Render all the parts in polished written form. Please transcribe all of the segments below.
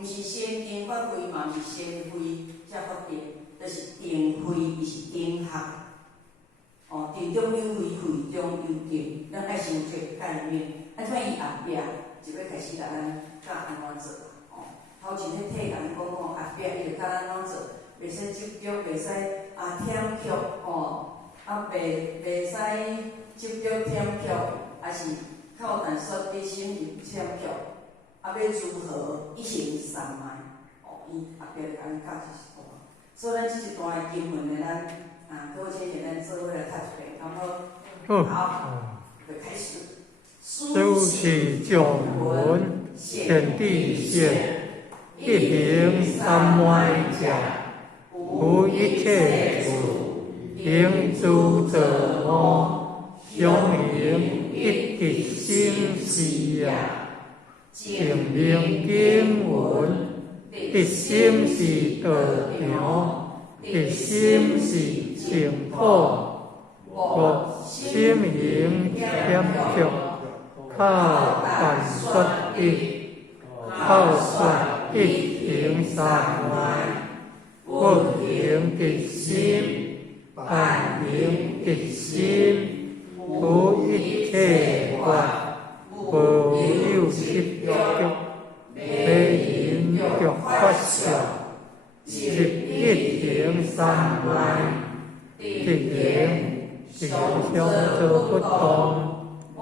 毋是先天发挥嘛，是先会才发电，就是电会，伊是电学。哦，电中有灰，灰中有电，咱爱先有这个概念。啊，怎伊后壁就要开始甲咱教安怎做。哦，头前迄体人讲后壁伊就教咱安怎做，袂使执着，袂使忝曲哦，袂使执着忝曲，还是靠但说你心里忝曲。要如何一行三昧？哦，伊后壁就甲咱教这一段。所以咱这一段的经文呢，咱各位先生，咱做伙来读一遍，好不好？好，就开始。书起九文，显地现，一行三昧假，无一切处，行诸者魔，雄名一地心是也。证明经文，一心是道场，一心是净土，无心行欠缺，靠但说一，靠说一行三昧，不行一心，但行一心，无一切法。无有七觉，非因觉法相，即一行三昧，一行是相作不动，妄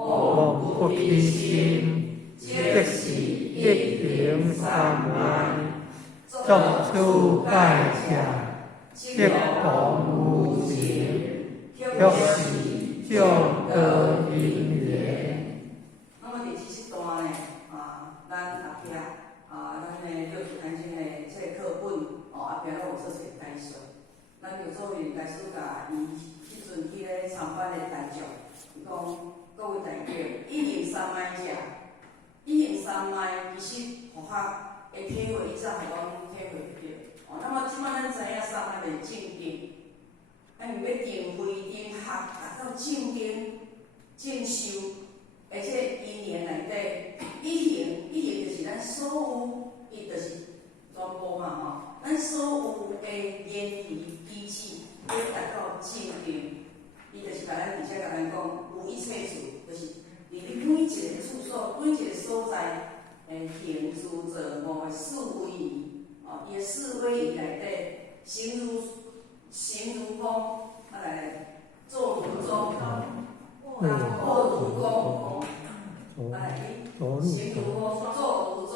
不起心，即是一行三昧，作出拜下，即同无情，却是众得因缘。咱后壁咱的六祖坛经的这个课本后壁拢有做些解说。咱叫做云大师甲伊迄阵去咧参观的大众，伊讲各位大家，一行三昧者，一行三昧其实互学的体会，伊早系讲体会不着。那么即摆咱知影三昧就是正经，咱要定慧定学，达到正经正修。而且一年内底，一行就是咱所有，伊就是全部嘛吼。咱所有的言语机器要达到正经，伊就是甲咱，而且甲咱讲有一切处，就是伫你每一个处所、每一个所在，行诸者无的四威仪，伊的四威仪内底，行如风，来做如钟。或如弓，行如风，坐如钟，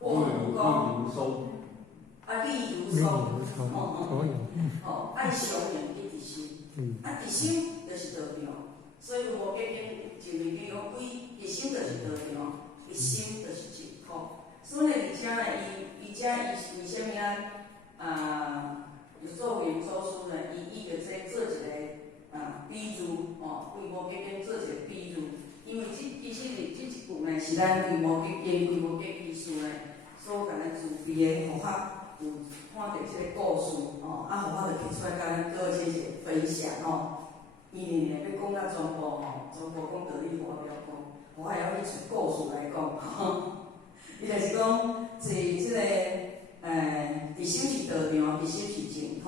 卧如弓，立如松，爱修行一直心，直心就是道场，所以无结经就已经讲规，一心就是道场，一心就是净土。所以而且呢，伊为什么有做明做书呢？伊就做一个。比喻规模结经做一个比喻，因为其实这一句呢是咱规模结经、规模结技术呢所甲咱自备的，互法有看到这个故事互法就提出来甲咱各位先生分享因为呢要讲到全部全部讲道理我不要讲，互法要去找故事来讲伊就是讲是这个伫心是道场，伫心是净土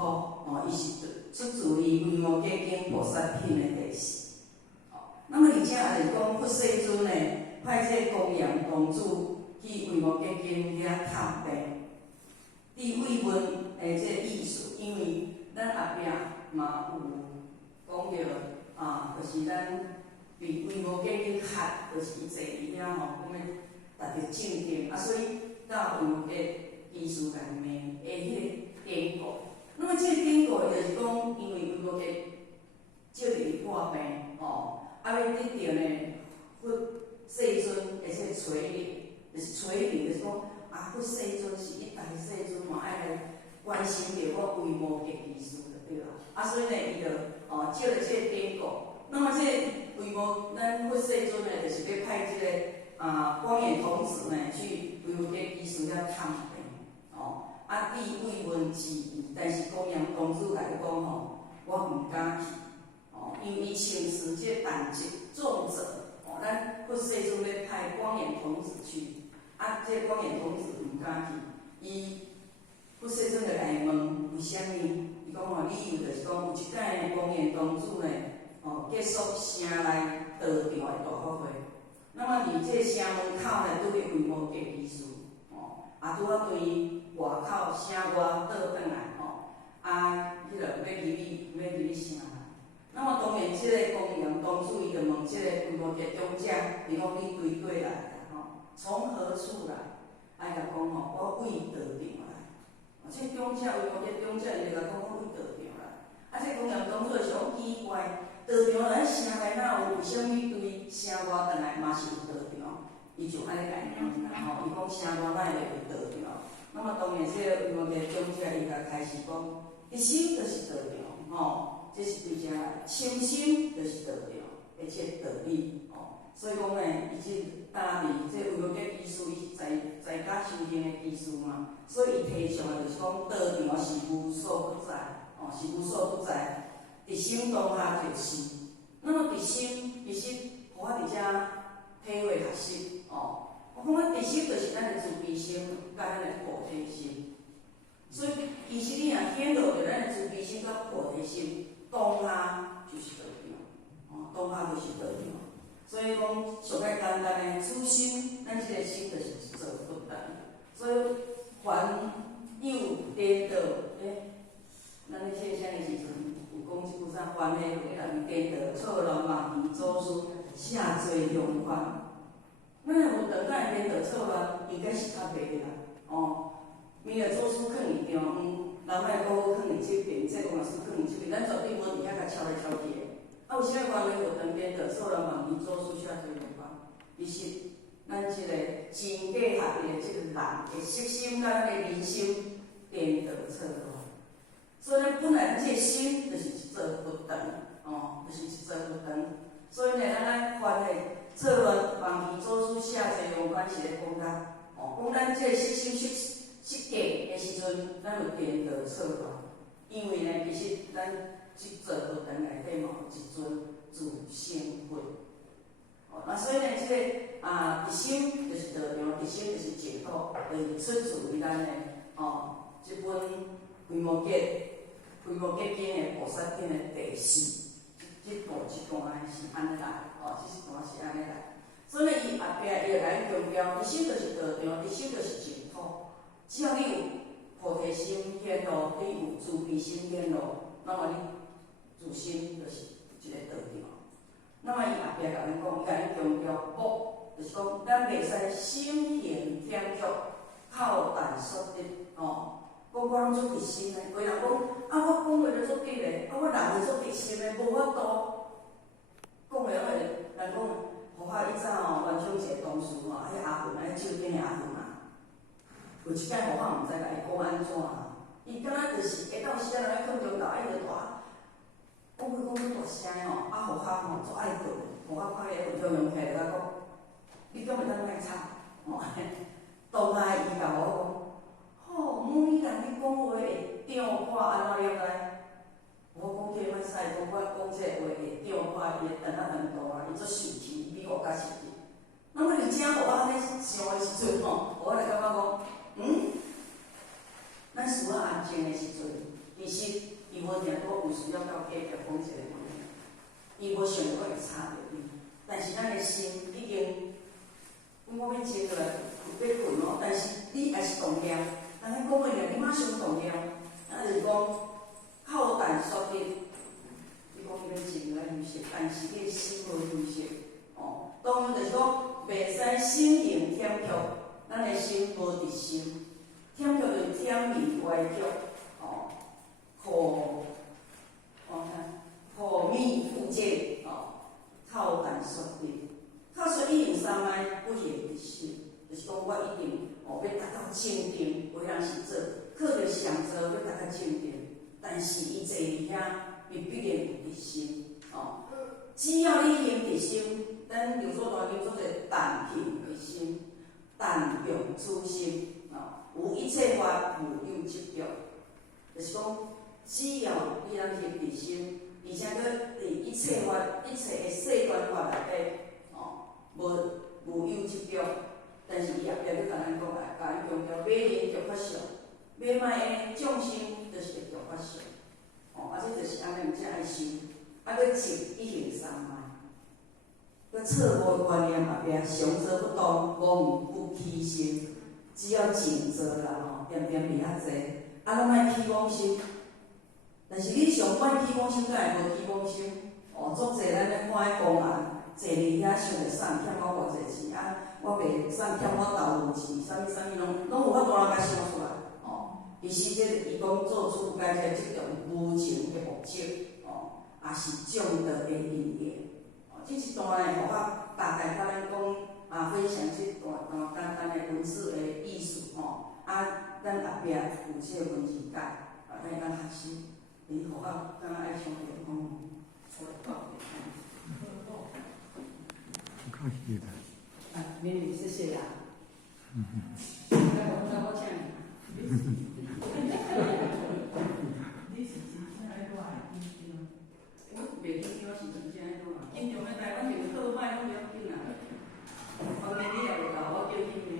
伊是。出自于《维摩诘经》菩萨品的第四。那么而且也就是讲，佛世尊呢派这公羊公主去《维摩诘经》遐探病，伫慰问这个意思，因为咱后壁嘛有讲着就是咱伫《维摩诘经》学，就是伊坐伫遐讲要达到正经所以到维摩诘意思内面的迄个典故。那么这个典故就是讲，因为维摩诘借着伊破病要得到呢佛世尊的这个垂怜，就是垂怜，就是讲佛世尊是一大世尊嘛，爱来关心着我维摩诘意思就对啦。所以呢，伊就借着这个典故，那么这咱佛世尊呢，就是要派这个光眼童子呢去维摩诘意思要探病伫慰问之意，但是公羊公主来讲我毋敢去因为伊承持这个担责重责咱佛世尊要派光眼童子去这个光眼童子毋敢去。伊不说真就来问为虾米？伊讲吼，理由就是讲有一届公园当主呢，结束城内道场的大法会。那么伫这城门口呢，拄着规模结仪式，也拄啊对外口城外倒转来，迄个要入去城内。那么当然，即个公园当主伊就问即个规模结长者，伊讲你对对来啦，从何处来？伊甲讲我为道场来。即长者规模结长者，伊就甲讲我为道场来。即公园当主就是讲奇怪，道场来城内哪有？为什么对城外转来嘛是有道场？伊就安尼甲伊问啦，伊讲城外哪会有道场？那么当然，即个规模结长者伊甲开始讲，一心就是道场，这是对遮来，清心就是道场，而且道理，所以讲呢，伊即搭伫这规模结仪式，伊在家修行的仪式嘛，所以伊提倡的就是讲，道场是无所不在，是无所不在，伫心当下就是。那么伫心，其实互我伫遮体会学习，我感觉伫心就是咱的自悲心，甲咱的菩提心。所以，其实你若显露着咱的自悲心甲菩提心，当下就是道场，当下就是道场。所以讲，上个简单的初心，咱即个心就是做不等。所以，凡有颠倒，咱咧写啥的时阵，有讲即句啥？凡的为人颠倒，错乱妄疑，做事下罪用犯。咱若有长咱颠倒错乱，应该是较袂啦，免着做事囥伫中央，人来搁好囥伫即边，这个嘛是囥伫即边，咱绝对无伫遐甲超来超去的。为什么原来有长颠倒错乱妄疑，做事下罪用犯？其实，咱即个真假合的即个人的色心甲咱的人心颠倒错乱，所以咱本来咱即个心就是一做不长，就是一做不长。所以呢，咱犯的错乱妄疑，做事下罪用犯是咧讲咱，讲咱即个色心失格的时阵，咱有颠倒错乱，因为呢，其实咱即做不长内底嘛有一尊自性佛。那所以呢，即个一心就是道场，一心就是净土，就是出自于咱的即本规模结经的菩萨经的第四，即段是安尼来，即段是安尼来。所以呢，伊后壁伊就甲咱强调，一心就是道场，一心就是净土。只要你有菩提心显露，你有慈悲心显露，那么你自心就是一个道场。那么伊后壁甲咱讲，伊甲咱强调博，就是讲咱袂使心闲忝足，口淡说直，讲我拢做直心的，有人讲我讲话就做直的，我人就做直心的，无法度。讲话人讲，互我以早完成一个同事迄阿芬，手顶的阿芬有一摆，互我毋知甲伊讲安怎伊敢若就是下昼时啊，人咧困中昼，伊就大，讲大声互我做爱做，互我看伊分享起来，甲讲，你敢会当卖吵？当下伊甲我讲，每人你讲话会张看安怎了解？我讲这歹使，讲我讲这话会张看，伊会等啊等大啊，伊做受气，美国甲受气。那么你正互我安尼想的时阵我就感觉讲。咱需要安静的时阵，其实伊无定多有需要到继续讲一个问题，伊无想过会吵着你，但是咱的心已经，我要坐过来要困但是你还是动念，但是讲话你马上动念，就是讲口淡说直，你讲你要静来休息，但是你心无休息，当然就是讲袂使心形忝足，咱的心无直心。忝足就是忝味歪脚，苦米负债，口淡说直。口说一用三昧，不行直心，就是讲我一定要达到清定，为人是做，靠着上做要达到清定。但是伊坐伫遐，伊必然有直心，只要你行直心，咱流祖大经做者淡平直心，淡用初心。无一切法无有执着，就是讲，只要你通行直心，而且佫伫一切法、一切的世间法内底，无有执着，但是伊后壁佫甲咱讲来，甲咱强调买因着法相，买卖的众生就是会着法相。这就是安尼，毋则爱修，佫集一行三昧，佫错误的观念后壁，常做不当，无不起心，只要静坐啦，点点袂遐济，拢莫起妄心。但是你上管起妄心，敢会无起妄心？足济咱咧看迄公案，坐伫遐想着送欠我偌济钱，我袂送欠我豆腐钱，啥物拢有法度通甲想出来。其实这伊讲做出家这即种无情的目的，也是种德的因缘。这一段呢，互我大概甲咱讲分享这段简单的文字的意思咱后壁有这个文字解，咱会当学习。伊互我敢若爱上着讲，我讲。可以的。美女，谢谢呀。我请你。你是真正爱多爱紧张，我袂紧张是真正爱多爱紧张的代，我就是好歹拢袂要紧啦。反正你也袂教我叫紧的。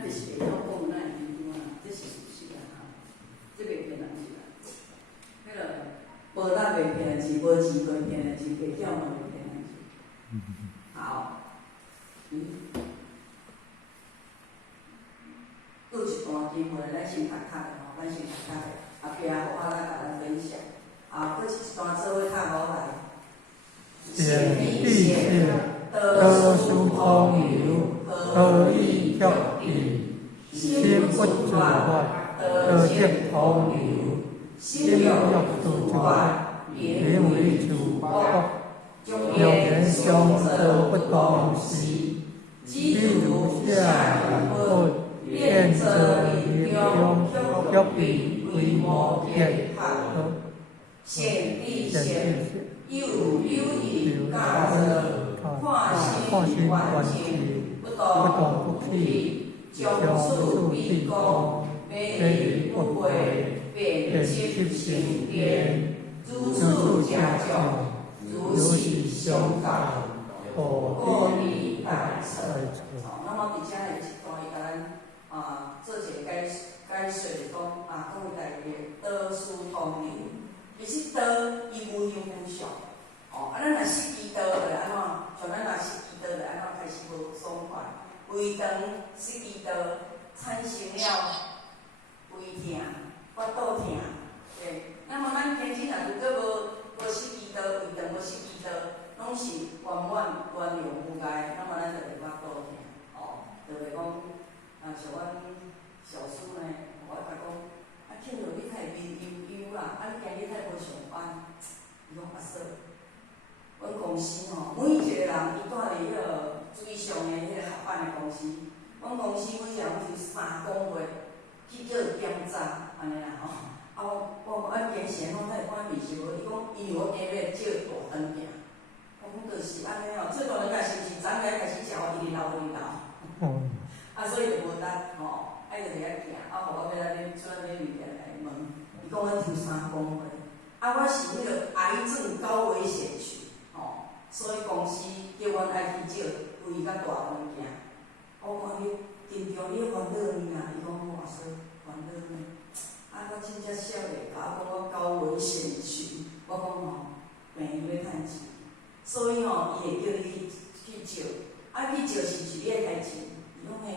就是袂晓讲哪会紧张啦，这是事实啦这袂骗人是啦。迄个无力袂骗人是，无钱袂骗人是，袂晓嘛袂骗人是。好。佫一段机会，咱先读读的咱先读读的，后壁互我来甲咱分享。佫一段做伙读好来。显地界，得殊空有，何以却彼？心不主外，得见同有；心欲主外，名为主国。有言凶则不公兮，譬如下人问。变则离中，却彼为魔天和。显地显，有以假者，看心观其不动不弃，将数必公，非于不回，便心行边，诸处假众，如是凶感，破离百成。那么底下有一段伊甲咱。做一个解说是讲讲伊家己得殊通流，其实得伊无形无相，咱若失其得就安怎？像咱若失其得就安怎开始无爽快？胃肠失其得，产生了胃痛、腹肚痛，对。那么咱天生若如果无失其得，胃肠无失其得，拢是圆融无碍，那么咱就袂腹肚痛，就袂讲。像阮小叔呢，我甲讲，庆祝你太悠啦，你今日太无上班。伊讲嫂，阮公司每一个人伊住伫迄个水上的迄个合办的公司，阮公司每一个人就3个月去叫检查，安尼啦我讲今时咱会看面是无？伊讲因为我今日照大肠镜，我讲就是安尼照大肠镜是毋是昨日开始食，我一日流一日流。所以就无得爱就伫遐行，互我要来恁做恁物件来问，伊讲我抽3个月，我是迄个癌症高危险群，所以公司叫阮爱去照胃甲大肠镜。我讲你紧张，你烦恼呢啦？伊讲我说烦恼呢，我真正少年，我讲我高危险群，我讲病院要趁钱，所以伊会叫你去照，去照是你的代志。伊讲嘿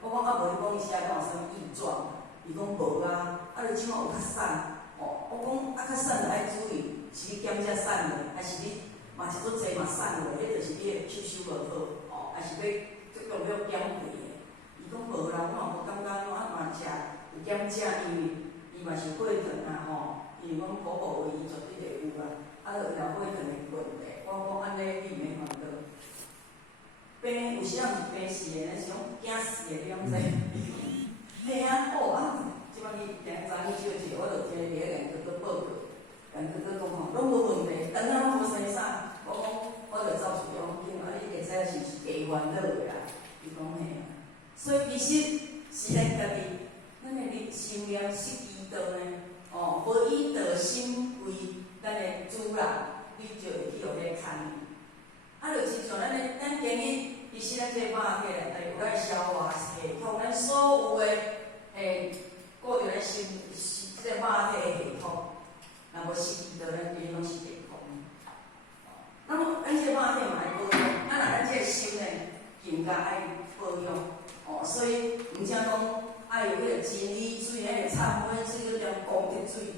我讲无你讲伊写敢有啥物异状？伊讲无就即摆有较瘦，我讲较瘦就爱注意，是你减遮瘦咧，还是你嘛是足济嘛瘦咧？迄就是你的吸收无好，还是要要减肥的？伊讲无啦，我嘛无感觉嘛食有减食，因为伊嘛是血糖因为阮婆婆话伊绝对会有就有血糖的问题。我讲安尼你免烦恼。病有时仔毋是病死的，是讲惊死的，你拢知？嘿即摆你今早去照一个，我就听伫咧人哥哥报告，人哥哥讲拢无问题，当然拢无生啥。我讲我就走出去讲，你会知是毋是加烦恼的啦？伊讲嘿所以其实是咱家己，咱的心念失其道呢，无以道心为咱的主人，你就会去互迄牵。就是像咱咧嘛爱保养，啊，若咱即个心呢，更加爱保养。哦，所以毋则讲爱有迄个真理水，迄个忏悔水，迄种功德水，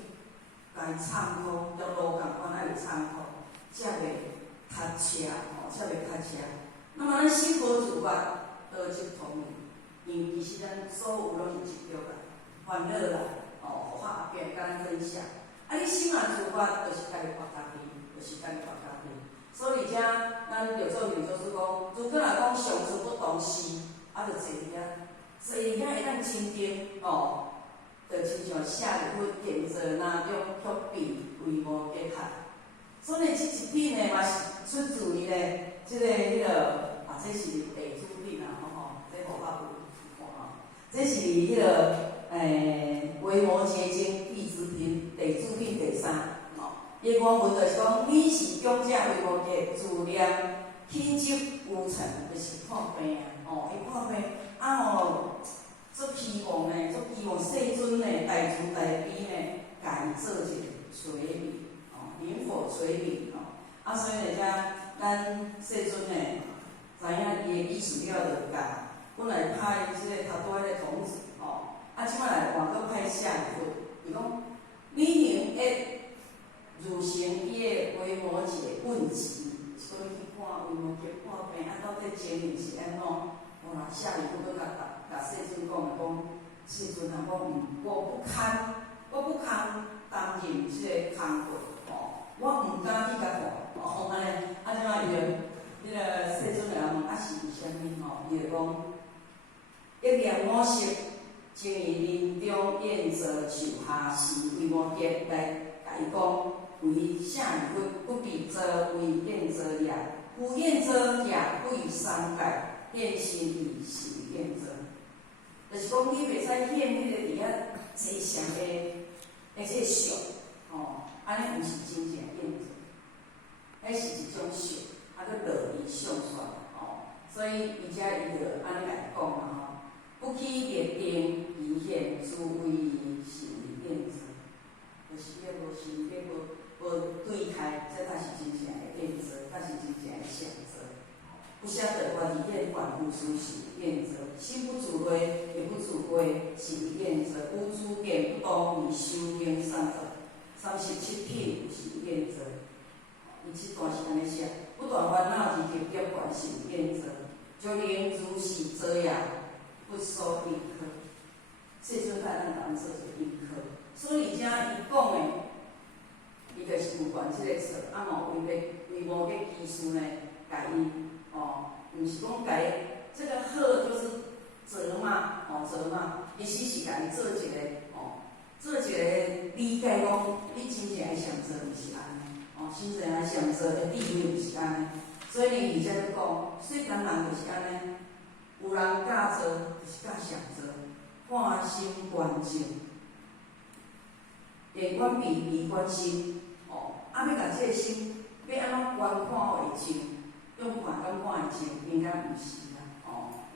家参考，条路共款爱有参考，才袂塞车，才袂塞车。那么咱心佛自法都即同意，因其实咱所有拢是一条啦，烦恼啦，佛法后壁甲咱分享。啊，你心啊自法，就是家己活家己，就是家己活家己。所以遮咱着做面就是讲，如果若讲上次不懂事，啊，着坐遐会当真定就亲像写入去建造那种伏笔，为无结合。所以即一品呢，嘛是出自于咧，即个这是地主品啊，这佛法有这是维摩诘经弟子品地主品第3。伊原文就是讲，你是强者维摩诘，自念轻疾无成，就是看病啊，伊看病足希望呢，足希望世尊呢，大慈大悲呢，家己做一个垂悯，灵火垂悯所以呢，咱世尊呢，知影伊的意思了就甲，本来派即个头拄仔个童子即摆来换佫派下一份，伊讲，你行如成伊的维摩诘问疾，所以去看维摩诘看病到底情形是安怎？下一步佫甲世尊讲世尊啊，我不堪担任即个工作，我毋敢去甲看，安尼，即摆伊个世尊来问是为虾米？伊就讲，一念我识，正以林中燕者树下时，维摩诘来甲伊讲，为下一分不比则为燕者也，夫燕者也不以三界。变心意是验证，就是讲你袂使显迄个伫遐坐相的即个相，安尼毋是真正验证，迄是一种相，佫乐意相算，所以伊就安尼来讲嘛，不起灭定而现，诸为是验证，就是迄无是迄无对开，这才是真正的验证，才是真正的相证。不晓得我离厌凡夫俗是厌者，心不自慧，也不自慧，是厌者。无诸见不懂，以修行37品是厌者。伊这段是安尼写，不断烦恼而结业观是厌者，就连如是这样，不受因科。世尊在咱讲做是因科，所以遮伊讲的，伊就是有关这个词，为无个技术呢，甲伊。毋是讲家这个好就是责骂，责骂，其实是家己做一个理解讲，你真正的上座毋是安尼，真正的上座的地位毋是安尼，所以而且佫讲，世间人就是安尼，有人教座就是教上座，看心观境，眼观鼻，鼻观心，要甲这个心要安怎观看为正？用看敢看会清，应该毋是啦，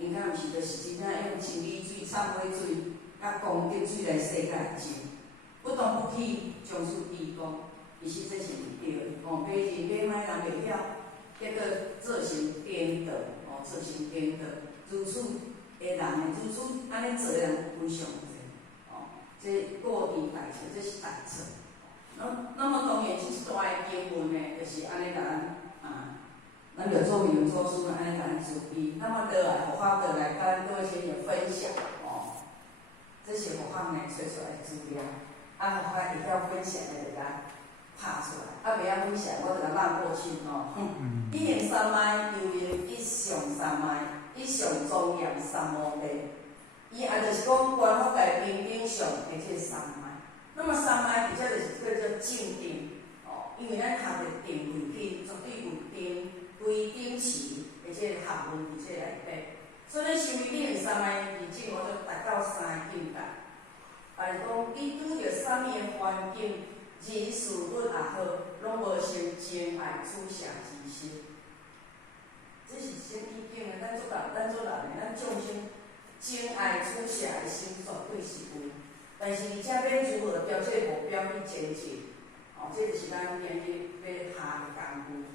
应该毋是，就是真正用真理水、忏悔水、甲功德水来洗家净，不动不起，将此低讲，其实这是毋对的。每日买卖人袂晓，结果做成颠倒，做成颠倒，如此的人呢，如此安尼做的人非常多，这过地大错，这是大错。那么当然，这一段的经文呢，就是安尼甲咱就做明做书，安尼甲咱注意。那么来佛法来甲咱各位先生分享，这些佛法呢找出来的资料，佛法会晓分享的就甲拍出来，袂晓分享我就甲拉过去一言三昧，又言一上三昧，一上庄严三摩地。伊就是讲观法界平等上的这三昧。那么三昧底下就是叫做静定，因为咱头着定位去，绝对有定。规定时，而且学问伫这内底，所以咱修一念三昧，而且我就达到三境界。讲你拄着啥物个环境，人事物也好，拢无生真爱取舍之心。这是先意境的，咱做人的，咱众生真爱取舍的心绝对是有，但是而且要如何标这个目标去前进，这就是咱今日要下的功夫。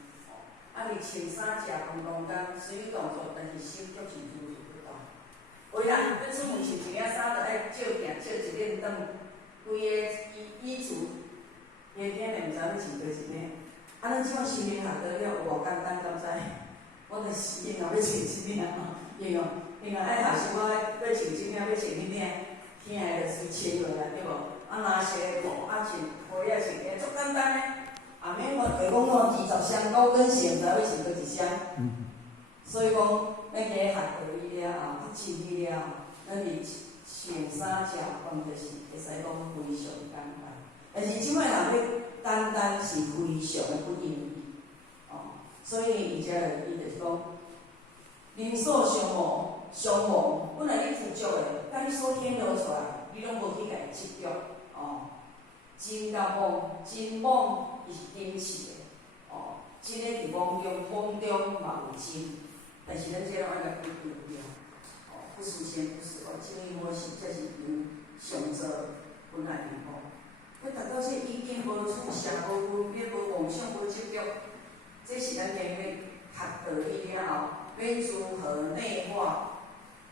啊，你穿衫食饭当工，随意动作，但是心足真注意不动。有人要出门穿一领衫，就爱照镜照一脸长，规个衣橱，天天的毋知要穿倒一领。啊，咱即种心灵学道了有无简单敢知？我就是因后要穿一领吼，因为爱学生我要穿一领，要穿迄领，听的就是穿落来对无？啊，拿鞋裤啊穿裤仔穿个足简单的。啊，免我会讲哦，20双高跟鞋，毋知要穿倒一双。所以讲，咱今日学道理了后，去真理了后，咱伫穿衫食饭，就是会使讲非常简单。但是即摆人要简单是非常的不容易，所以伊就是讲，人所相忘，本来你富足的，甲你所显露出来，你拢无去甲伊执着，真甲妄，真妄伊是坚持的，真个伫妄中嘛有真，但是咱这拢爱甲伊对了，不是仙不是怪，真理模式才是人上座本来面目。要达到这意见无取舍、无分别、无妄想、无执着，这是咱今日学道理了后，要如何内化，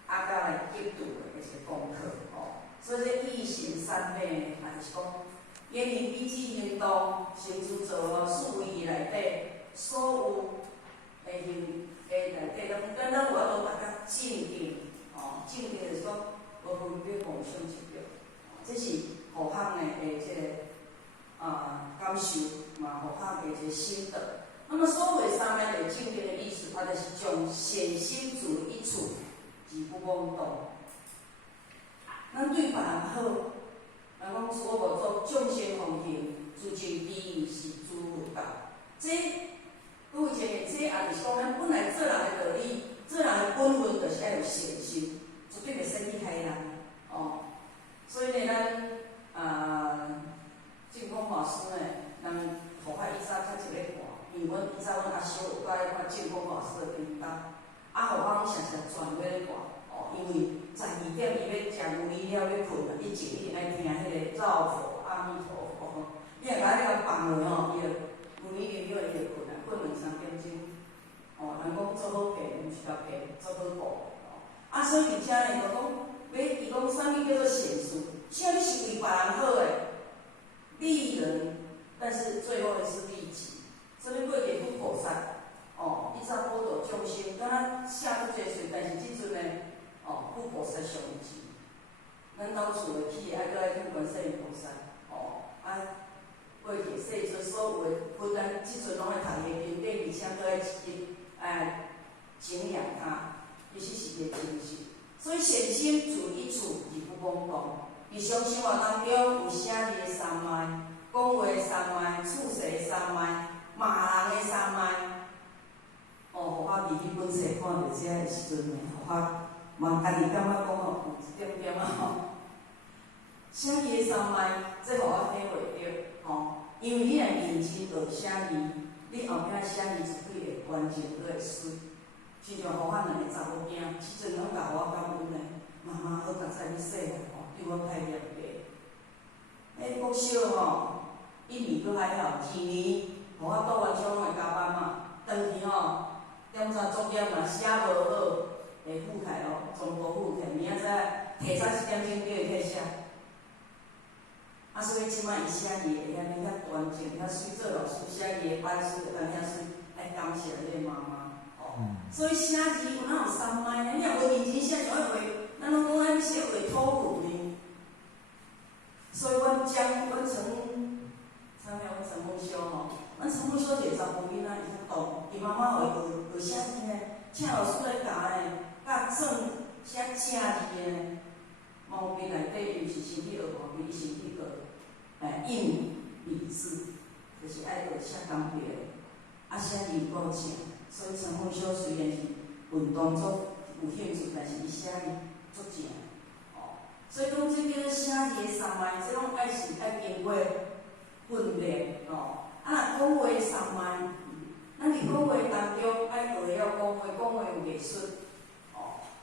甲来激度的一个功课。所以这意行三昧，也就是讲，言行笔记行动，行诸做事为伊内底所有的行内底，咱有法度大家正定，正定就是讲无分别、妄想、执着，这是。互学的这个感受，嘛，互学的这个心得。那么所谓三昧的正定的意思，它就是将显心主一处，而不妄动。咱对别人好，人讲所无做众生奉行，自净地义是诸佛道。这各位前面，这也就是讲，咱本来做人的道理，做人的本分就是要有显心，绝对袂使去害人。所以呢，咱。净空法师呢，人互我以前较一个看，因为阮以前阮阿叔有甲咧看净空法师的频道，互我常常转过咧看，因为12点伊要食牛奶了，要困啊，伊就一定爱听迄个造佛阿弥陀佛，你若甲迄个放落伊就牛奶啉了，伊就困啊，困2-3点钟，人讲做好病，毋是甲病，做好顾，所以而且呢，就讲伊讲啥物叫做显示？只要你是为别人好的，利人，但是最后的是利己。所以过去佛菩萨，伊早普度众生，敢若写足济岁，但是即阵呢，佛菩萨上智。咱兜厝的起爱搁爱听观世音菩萨，过去世出所有的佛，咱即阵拢爱读伊的经典，而且搁爱敬仰他，其实是个精神。所以显心住一处，而不妄动。日常生活当中有写字的三昧，讲话的三昧，处事的三昧，骂人的三昧。互我伫迄本册看到这个时阵呢，互我嘛家己感觉讲有一点点写字的三昧，这互我体会着，因为你若认真学写字，你后壁写字绝对会完整，都会水。亲像互我2个查某囝，即阵拢甲我感恩的，妈妈好较早你细汉对我太严格。国小1年搁还好，2年，互我倒完种拢会加班嘛。当时检查作业嘛写无好，会附开全部附开，明仔载提早1点钟就会去写。所以即摆伊写字会安尼遐端正、遐水，做老师写字的版式会安遐水，爱感谢你的妈妈。所以写字有哪有三昧呢？你若无认真写，就爱画，咱拢讲爱写画土符呢。所以阮陈文修阮陈文修一个查甫囡仔，伊较懂，伊妈妈互伊学写字呢，请老师来教呢，甲正写正字呢，毛病内底伊是先去学毛病，伊先去学印笔字，就是爱学写工笔的，写字够正。所以陈文修虽然是运动足有兴趣，但是伊写字足正。所以讲，这叫做写字的三昧，这拢爱经过训练若讲话三昧，咱伫讲话当中爱学了讲话有艺术，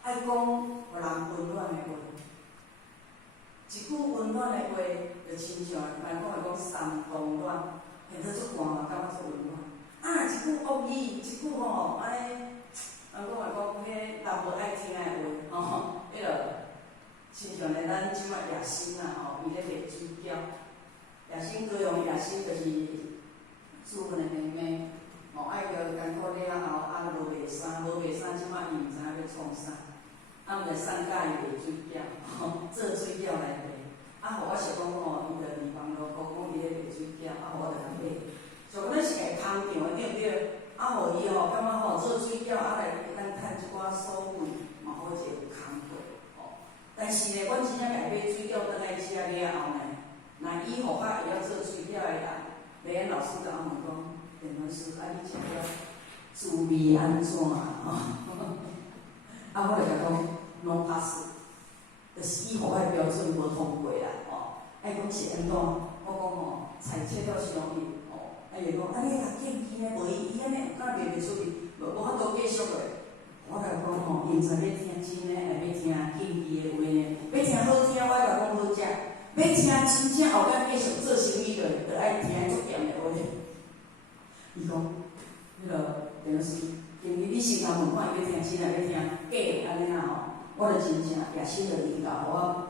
爱讲互人温暖的话。一句温暖的话，就亲像人讲会讲三冬暖，现在足寒嘛，感觉足温暖。啊，一句恶语，一句吼，安尼，我嘛讲，迄人无爱听的话，吼，迄落，亲像咧咱即摆夜心啊，吼，伊咧卖水饺，夜心高雄夜心就是煮份的妹妹，吼，爱着艰苦了后，啊无卖衫，无卖衫，即摆伊毋知影要创啥，啊，毋来送甲伊卖水饺，吼，做水饺来卖。啊，互我想讲吼，伊着二房路讲伊咧卖水饺，啊，我着甲买。像咱是家空场的对毋对？啊，互伊吼感觉吼做水饺，啊来咱趁一寡所费，嘛好一个工课。吼，但是呢，阮真正家买水饺倒来食了后呢，那以后较会晓做水饺的人，连老师甲我问讲，连老师啊，你食了滋味安怎啊？吼，啊，我就甲讲 no pass。就是以后个标准无通过啦，吼，爱讲是安怎？我讲吼，菜切了伤硬，吼，啊伊讲，啊你若见见咧，无伊安尼，敢卖袂出去，无法度继续咧。我甲伊讲吼，伊毋知要听真诶，还要听见伊诶话呢？要听好听，我甲讲好食；要听真正后摆继续做生意着爱听足咸诶话。伊讲，迄落电视，今日你先甲问看，伊要听真诶，要听假安尼啦吼。我就真正也心着领导，我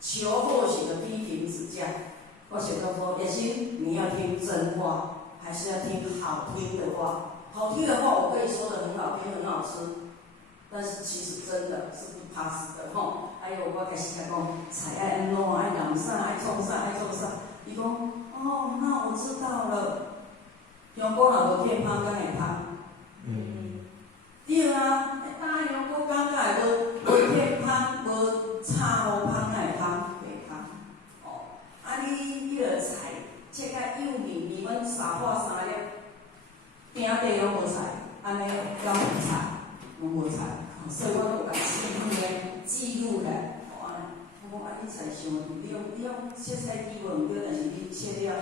求或许的批评指教。我想到说，也心你要听真话，还是要听好听的话？好听的话我可以说的很好听，很好吃，但是其实真的是不踏实的吼。还有我开始讲菜爱安怎，爱养啥，爱创啥，爱做啥。伊讲哦，那我知道了。香菇若无片芳，敢会芳？对啊，打香菇感觉会无片芳，无炒无芳，会芳袂芳。哦，啊你迄个菜切甲幼米，米粉撒化3粒，鼎底拢无菜，安尼敢有菜？拢无菜，所以我就甲记录来。我讲啊，你菜伤你用切菜机无毋对，但是你切了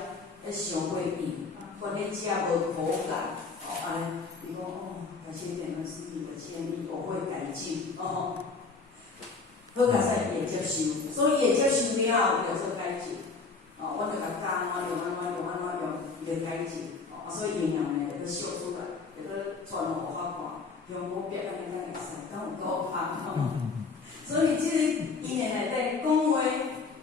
要伤过硬，管你食无口感。哦，安尼，伊讲哦。而且点的是你的建议，我会改进哦。好，加赛也接受，所以也接受了，有做改进。哦，我就甲教安怎用，伊就改进。哦，所以营养呢，会去秀出来，会去传互法看，让我别安尼会使，敢有够芳哦。所以即个一年内底讲话，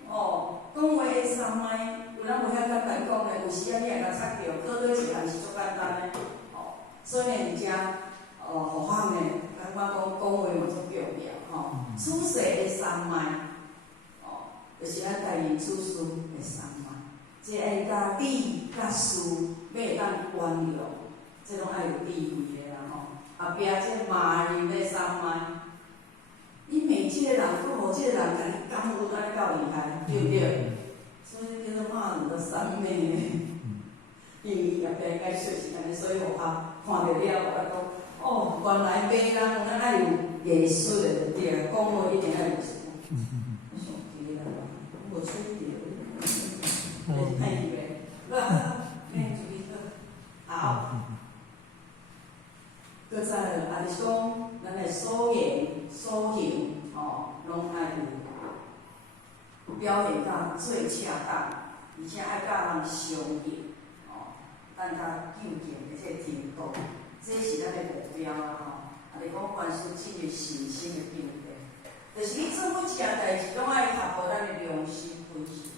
哦，讲话会三麦，有人无遐简单讲的，有时啊你会甲插着，做对一项是足简单的。哦，所以呢，而且。互法呢，感觉讲话嘛足重要吼。处世的三脉，哦，就是咱家己处事的三脉，即爱甲理甲事要会当圆融，即拢爱有智慧的啦吼。后壁即骂人的三脉，你骂即个人，佮互即个人甲你感恩安尼够厉害，对毋对？所以叫做骂人的三昧呢。因为也别解说是安尼，所以互法看着了，我讲。哦，原来骂人咱爱有艺术的就对了，讲话一定要有艺术。我上气啦，无吹着，太以为，咩注意好。搁再了，就是讲咱的所言所行，哦，拢爱有表现到最恰当，而且爱甲人相应，哦，咱甲究竟的这个程度。这是咱的目标啦吼，啊！你讲凡事进入信心的境界，就是你做每一件代志，拢爱合乎咱的良心分析。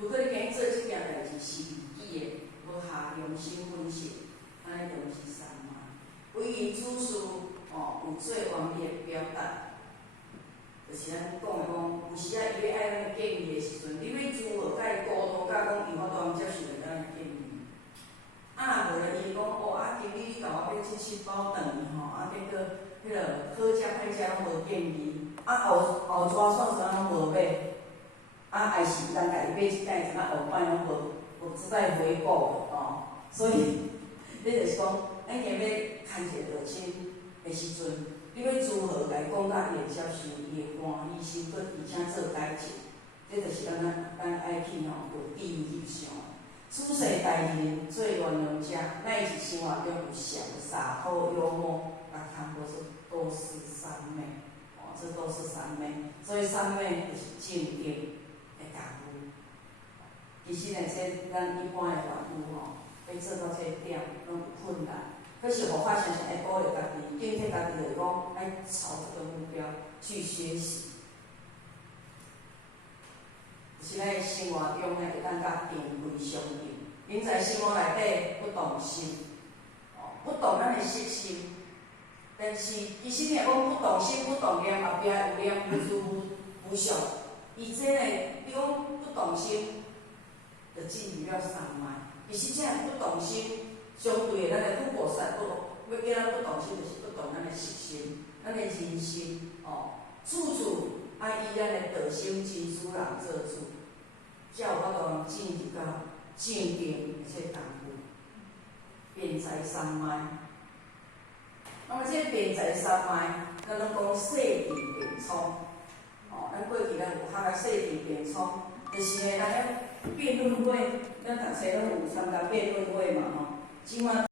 如果你今做这件代志是自己的，无下良心分析，安尼就是三脉。为人处事，哦，有最完美的表达，就是咱讲的讲，有时啊，伊要爱咱建议的时阵，你要如何甲伊沟通，甲讲伊法度接受咱的建议。啊，无咧，伊讲哦，啊，今日你甲我买7包饭吼，啊，结果迄个好食歹食拢无建议，啊后抓算啥拢无买，啊还是人家己买一袋，怎啊后摆拢无实在回报哦，所以你就是讲，咱今要牵一个道亲的时阵，你要如何来讲甲伊会接受，伊会欢喜收，而且做改进，这就是咱爱去吼有智慧上。处世待人做原谅者，乃是生活中有上洒脱幽默，啊，看无说都是三昧，哦，这都是三昧。所以三昧就是正定的功夫。其实呢，这咱一般的凡夫吼，要做到这点，拢有困难。可是我发现是会鼓励家己，警惕家己，就是讲要朝这个目标去学习。是咱的生活中呢，会当甲定位相应。恁在生活内底不动心，不动咱的习性。但是，伊甚物讲不动心、不动念，后壁有念不住不孝。伊这个，你讲不动心，就进入了三脉。其实这不动心，相对的，咱的护菩萨要叫咱不动心，就是不动咱的习性、咱的人心。处处爱以咱的道心真主人做主，才有法度进入到正定而且功夫，辩才三脉。那么这辩才三脉，咱拢讲细定辩聪。咱过去咱有学啊细定辩聪，就是呢，咱咧辩论会，咱读册拢有参加辩论会嘛即马。